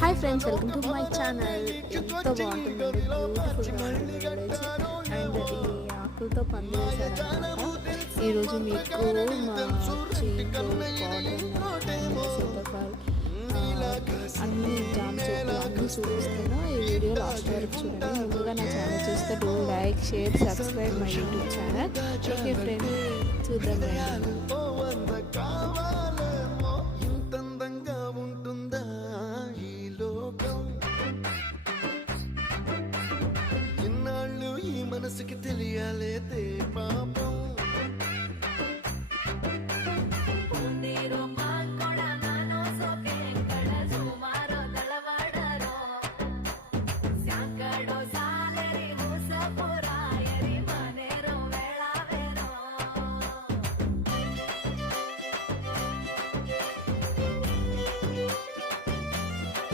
Hi friends, welcome to my channel. ఎంతో బాగుంటుందండి, బ్యూటిఫుల్గా ఉంటుంది విలేజ్. అండ్ ఈ ఆకులతో పంది వేశారనమాట. ఈరోజు మీకు మా చీకు, కాటన్, సీతాఫల్ అన్ని జామ చెట్లు అన్నీ చూపిస్తాను. ఈ వీడియో లాస్ట్ వరకు చూడండి. ముందుగా నా ఛానల్ చూస్తే do like, share, subscribe my YouTube channel. Okay friends, చూద్దాం.